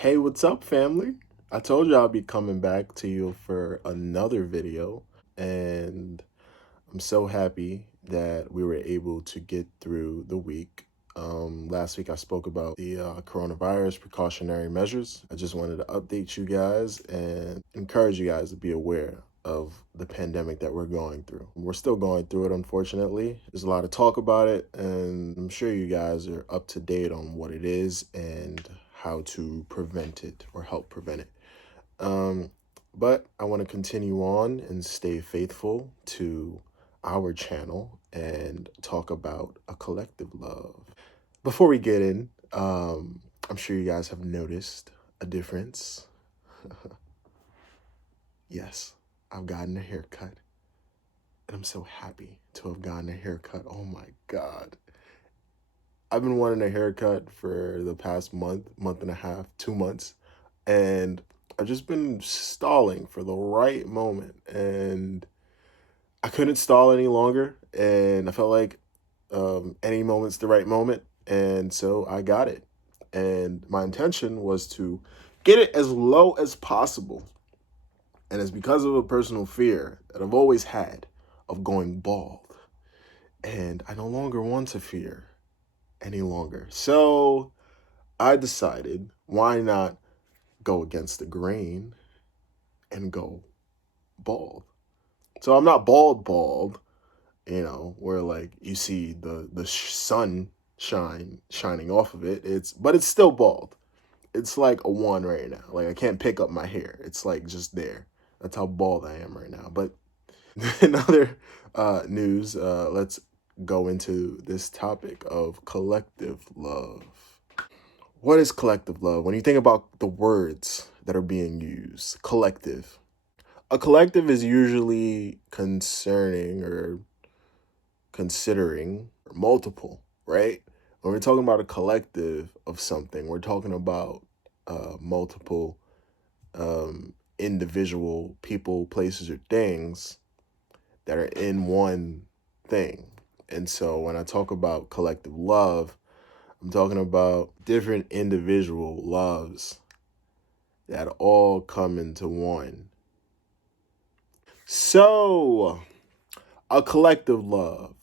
Hey, what's up, family? I told you I'll be coming back to you for another video, and I'm so happy that we were able to get through the week. Last week I spoke about the coronavirus precautionary measures. I just wanted to update you guys and encourage you guys to be aware of the pandemic that we're going through. We're still going through it, unfortunately. There's a lot of talk about it, and I'm sure you guys are up to date on what it is and how to prevent it or help prevent it. But I want to continue on and stay faithful to our channel and talk about a collective love. Before we get in, I'm sure you guys have noticed a difference. Yes, I've gotten a haircut, and I'm so happy to have gotten a haircut. Oh my God. I've been wanting a haircut for the past month and a half, 2 months, and I've just been stalling for the right moment, and I couldn't stall any longer, and I felt like any moment's the right moment, and so I got it. And my intention was to get it as low as possible, and it's because of a personal fear that I've always had of going bald, and I no longer want to fear any longer. So I decided, why not go against the grain and go bald? So I'm not bald, where like you see the sun shining off of it. But it's still bald. It's like a one right now. Like I can't pick up my hair. It's like just there. That's how bald I am right now. But in other news, let's go into this topic of collective love. What is collective love? When you think about the words that are being used, collective. A collective is usually concerning or considering multiple, right? When we're talking about a collective of something, we're talking about multiple individual people, places, or things that are in one thing. And so when I talk about collective love, I'm talking about different individual loves that all come into one. So, a collective love.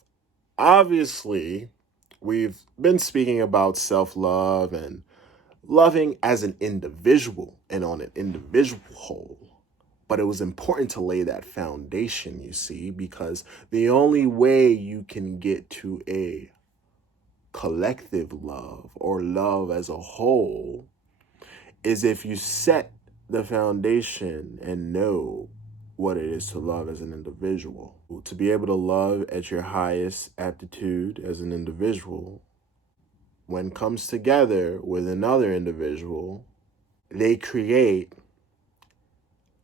Obviously, we've been speaking about self-love and loving as an individual and on an individual whole. But it was important to lay that foundation, you see, because the only way you can get to a collective love or love as a whole is if you set the foundation and know what it is to love as an individual. To be able to love at your highest aptitude as an individual, when comes together with another individual, they create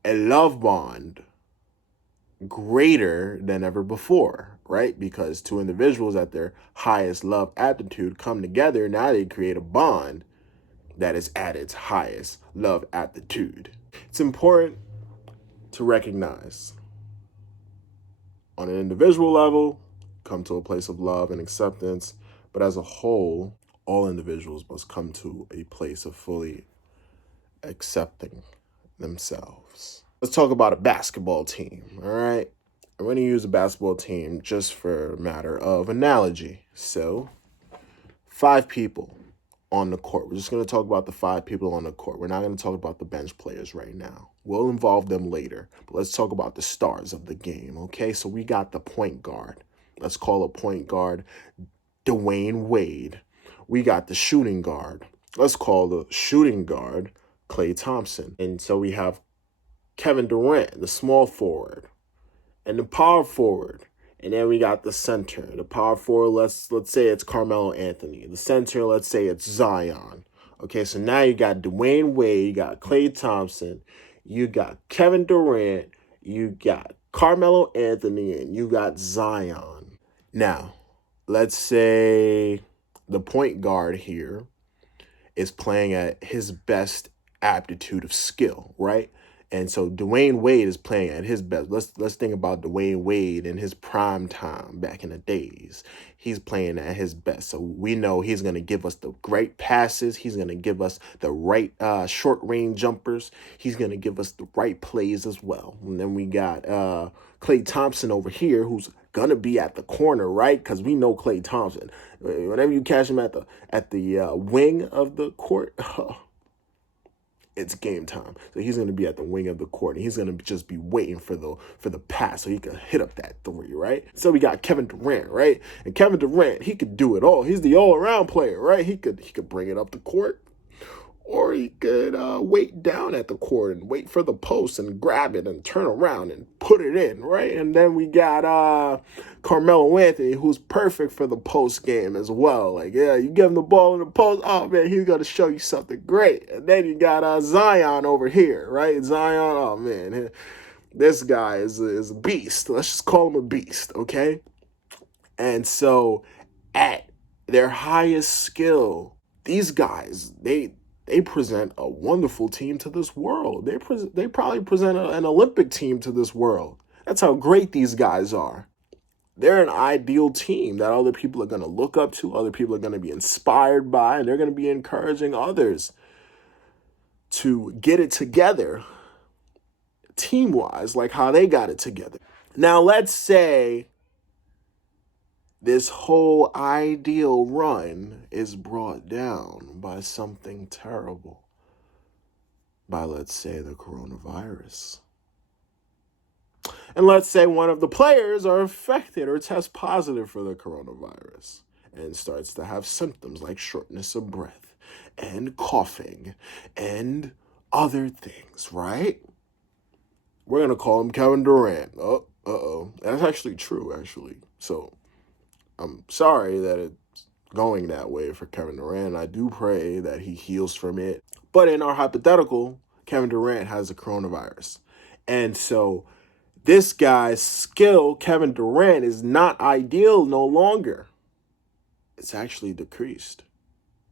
a love bond greater than ever before, right? Because two individuals at their highest love aptitude come together, now they create a bond that is at its highest love aptitude. It's important to recognize on an individual level, come to a place of love and acceptance, but as a whole, all individuals must come to a place of fully accepting themselves. Let's talk about a basketball team, all right? I'm going to use a basketball team just for a matter of analogy. So, 5 people on the court. We're just going to talk about the 5 people on the court. We're not going to talk about the bench players right now. We'll involve them later. But let's talk about the stars of the game, okay? So we got the point guard. Let's call a point guard Dwayne Wade. We got the shooting guard. Let's call the shooting guard Klay Thompson. And so we have Kevin Durant, the small forward, and the power forward. And then we got the center. The power forward, let's say it's Carmelo Anthony. The center, let's say it's Zion. Okay, so now you got Dwayne Wade, you got Klay Thompson, you got Kevin Durant, you got Carmelo Anthony, and you got Zion. Now, let's say the point guard here is playing at his best aptitude of skill, right? And so Dwayne Wade is playing at his best. Let's think about Dwayne Wade in his prime time back in the days. He's playing at his best. So we know he's going to give us the great passes. He's going to give us the right short range jumpers. He's going to give us the right plays as well. And then we got Klay Thompson over here, who's going to be at the corner, right? Because we know Klay Thompson. Whenever you catch him at the wing of the court, it's game time. So he's going to be at the wing of the court, and he's going to just be waiting for the pass so he can hit up that three, right? So we got Kevin Durant, right? And Kevin Durant, he could do it all. He's the all-around player, right? He could bring it up the court, or he could wait down at the court and wait for the post and grab it and turn around and put it in, right? And then we got Carmelo Anthony, who's perfect for the post game as well. Like, yeah, you give him the ball in the post, oh, man, he's going to show you something great. And then you got Zion over here, right? Zion, oh, man, this guy is a beast. Let's just call him a beast, okay? And so at their highest skill, these guys, they present a wonderful team to this world. They probably present an Olympic team to this world. That's how great these guys are. They're an ideal team that other people are going to look up to, other people are going to be inspired by, and they're going to be encouraging others to get it together team-wise, like how they got it together. Now, let's say this whole ideal run is brought down by something terrible, by, let's say, the coronavirus. And let's say one of the players are affected or test positive for the coronavirus and starts to have symptoms like shortness of breath and coughing and other things, right? We're going to call him Kevin Durant. That's actually true, actually. So I'm sorry that it's going that way for Kevin Durant. I do pray that he heals from it. But in our hypothetical, Kevin Durant has the coronavirus. And so this guy's skill, Kevin Durant, is not ideal no longer. It's actually decreased.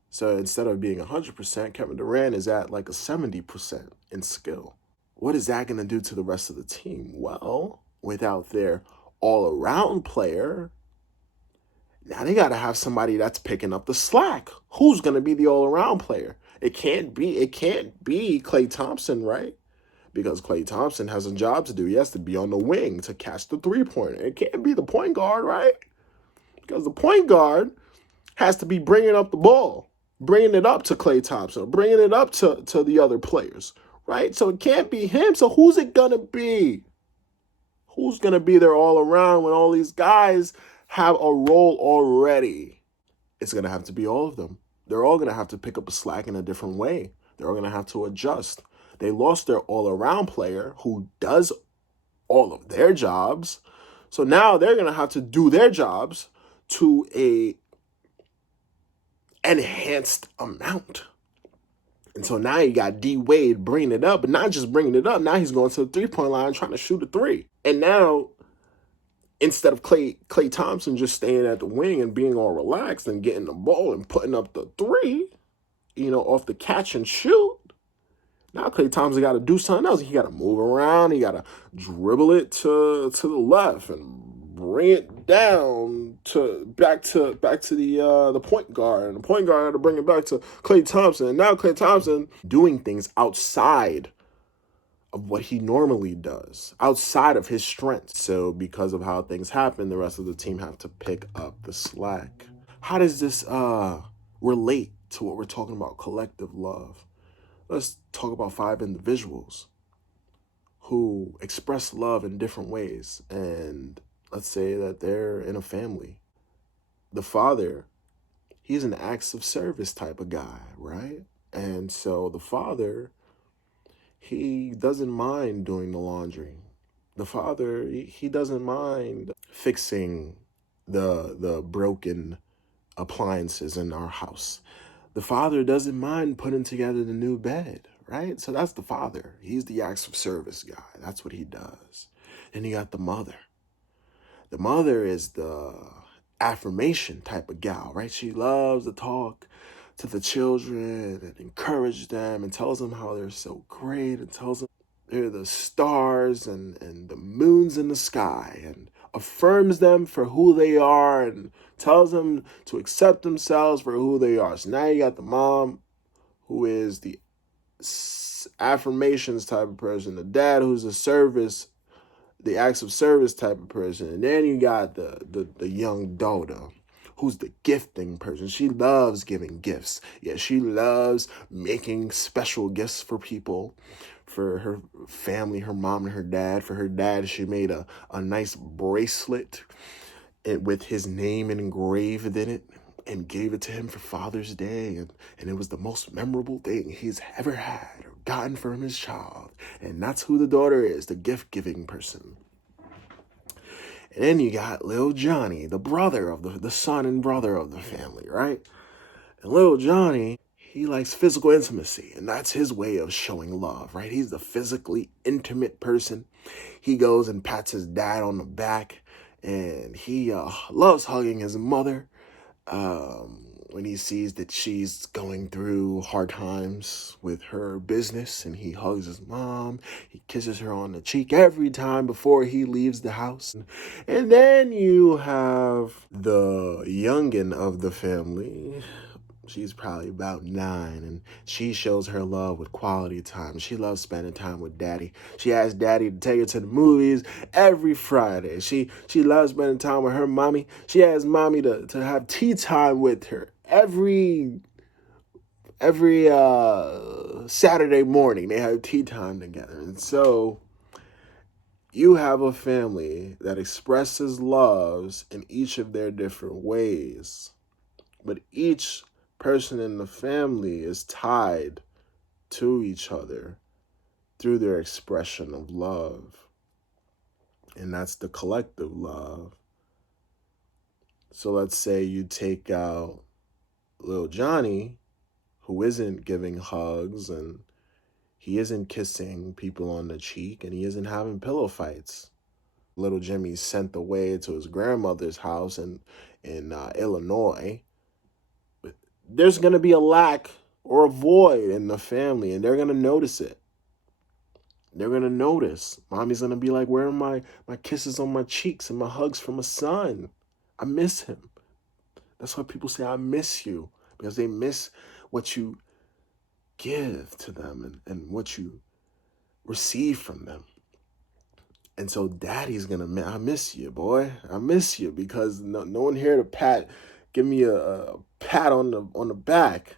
So instead of being 100%, Kevin Durant is at like a 70% in skill. What is that going to do to the rest of the team? Well, without their all-around player, now they got to have somebody that's picking up the slack. Who's going to be the all-around player? It can't be Klay Thompson, right? Because Klay Thompson has a job to do. He has to be on the wing to catch the three-pointer. It can't be the point guard, right? Because the point guard has to be bringing up the ball, bringing it up to Klay Thompson, bringing it up to the other players, right? So it can't be him. So who's it going to be? Who's going to be there all around when all these guys have a role already? It's going to have to be all of them. They're all going to have to pick up a slack in a different way. They're all going to have to adjust. They lost their all-around player who does all of their jobs. So now they're going to have to do their jobs to a enhanced amount. And so now you got D Wade bringing it up, but not just bringing it up. Now he's going to the three-point line trying to shoot a three. And now, instead of Klay Thompson just staying at the wing and being all relaxed and getting the ball and putting up the three, off the catch and shoot, now Klay Thompson got to do something else. He got to move around. He got to dribble it to the left and bring it down back to the point guard. And the point guard had to bring it back to Klay Thompson. And now Klay Thompson doing things outside of what he normally does, outside of his strengths. So because of how things happen, the rest of the team have to pick up the slack. How does this relate to what we're talking about, collective love? Let's talk about 5 individuals who express love in different ways. And let's say that they're in a family. The father, he's an acts of service type of guy, right? And so the father, he doesn't mind doing the laundry. The father, he doesn't mind fixing the broken appliances in our house. The father doesn't mind putting together the new bed, right? So that's the father. He's the acts of service guy. That's what he does. Then you got the mother. The mother is the affirmation type of gal, right? She loves to talk to the children and encourage them and tells them how they're so great and tells them They're the stars and the moons in the sky, and affirms them for who they are and tells them to accept themselves for who they are. So now you got the mom, who is the affirmations type of person, the dad who's the acts of service type of person, and then you got the young daughter who's the gifting person. She loves giving gifts. Yeah, she loves making special gifts for people, for her family, her mom and her dad. For her dad, she made a nice bracelet with his name engraved in it and gave it to him for Father's Day. And it was the most memorable thing he's ever had or gotten from his child. And that's who the daughter is, the gift-giving person. And then you got little Johnny, the brother of the son and brother of the family, right? And little Johnny, he likes physical intimacy, and that's his way of showing love, right? He's the physically intimate person. He goes and pats his dad on the back, and he loves hugging his mother when he sees that she's going through hard times with her business, and he hugs his mom. He kisses her on the cheek every time before he leaves the house. And then you have the youngin of the family. She's probably about 9, and she shows her love with quality time. She loves spending time with daddy. She asks daddy to take her to the movies every Friday. She loves spending time with her mommy. She asks mommy to have tea time with her every Saturday morning. They have tea time together. And so you have a family that expresses loves in each of their different ways. But each person in the family is tied to each other through their expression of love. And that's the collective love. So let's say you take out little Johnny, who isn't giving hugs, and he isn't kissing people on the cheek, and he isn't having pillow fights. Little Jimmy's sent away to his grandmother's house in Illinois. There's going to be a lack or a void in the family, and they're going to notice it. They're going to notice. Mommy's going to be like, where are my kisses on my cheeks and my hugs from my son? I miss him. That's why people say, I miss you, because they miss what you give to them and what you receive from them. And so daddy's going to, I miss you, boy. I miss you, because no one here to give me a pat on the back,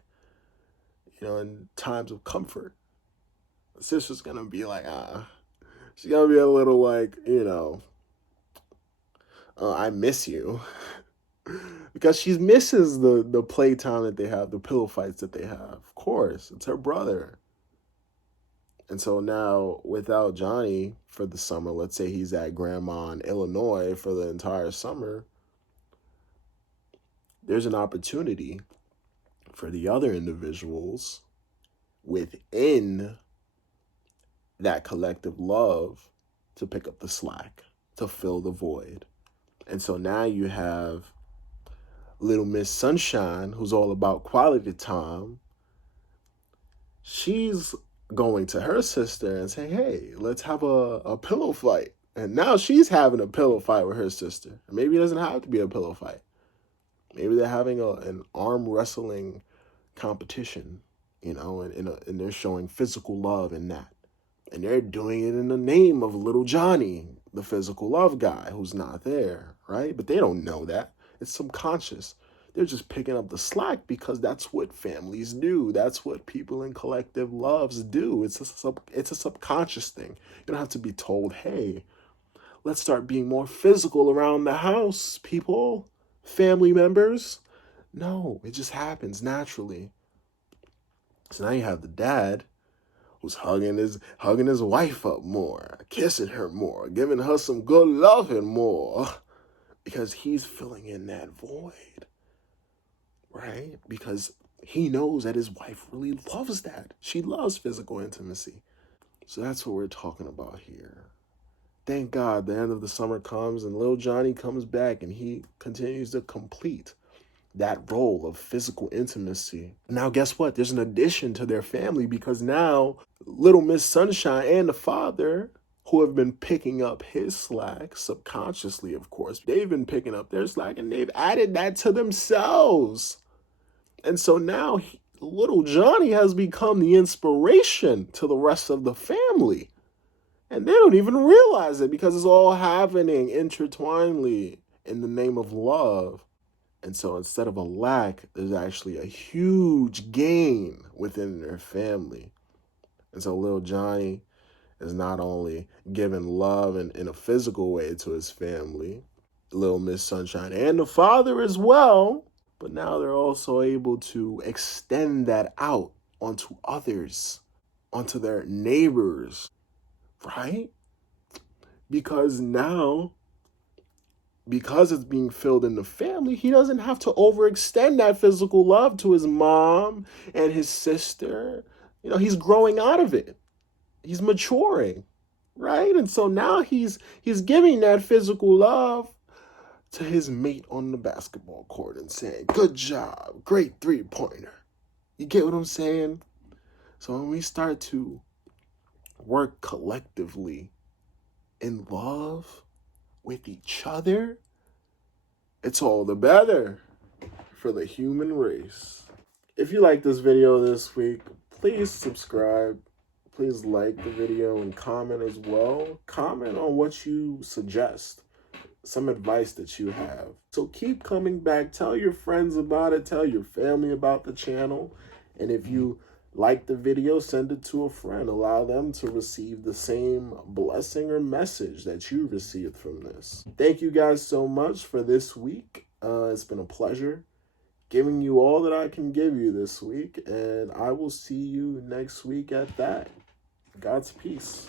in times of comfort. Sister's gonna be like, she's gonna be a little like, I miss you. Because she misses the playtime that they have, the pillow fights that they have. Of course, it's her brother. And so now, without Johnny for the summer, let's say he's at grandma in Illinois for the entire summer, there's an opportunity for the other individuals within that collective love to pick up the slack, to fill the void. And so now you have little Miss Sunshine, who's all about quality time. She's going to her sister and saying, hey, let's have a pillow fight. And now she's having a pillow fight with her sister. Maybe it doesn't have to be a pillow fight. Maybe they're having an arm wrestling competition, and they're showing physical love in that. And they're doing it in the name of little Johnny, the physical love guy who's not there, right? But they don't know that. It's subconscious. They're just picking up the slack because that's what families do. That's what people in collective loves do. It's a subconscious thing. You don't have to be told, hey, let's start being more physical around the house, people, family members. No, it just happens naturally. So now you have the dad who's hugging his wife up more, kissing her more, giving her some good loving more, because he's filling in that void, right? Because he knows that his wife really loves that. She loves physical intimacy. So that's what we're talking about here. Thank God the end of the summer comes and little Johnny comes back and he continues to complete that role of physical intimacy. Now, guess what? There's an addition to their family because now little Miss Sunshine and the father, who have been picking up his slack subconsciously, of course, they've been picking up their slack and they've added that to themselves. And so now little Johnny has become the inspiration to the rest of the family. And they don't even realize it because it's all happening intertwinedly in the name of love. And so instead of a lack, there's actually a huge gain within their family. And so little Johnny is not only giving love in a physical way to his family, little Miss Sunshine and the father as well, but now they're also able to extend that out onto others, onto their neighbors, right? Because now, because it's being filled in the family, he doesn't have to overextend that physical love to his mom and his sister. He's growing out of it. He's maturing, right? And so now he's giving that physical love to his mate on the basketball court and saying, good job, great three-pointer. You get what I'm saying? So when we start to work collectively in love with each other, it's all the better for the human race. If you like this video this week, please subscribe. Please like the video and comment as well. Comment on what you suggest, some advice that you have. So keep coming back. Tell your friends about it. Tell your family about the channel. And if you like the video, send it to a friend. Allow them to receive the same blessing or message that you received from this. Thank you guys so much for this week. It's been a pleasure giving you all that I can give you this week. And I will see you next week at that. God's peace.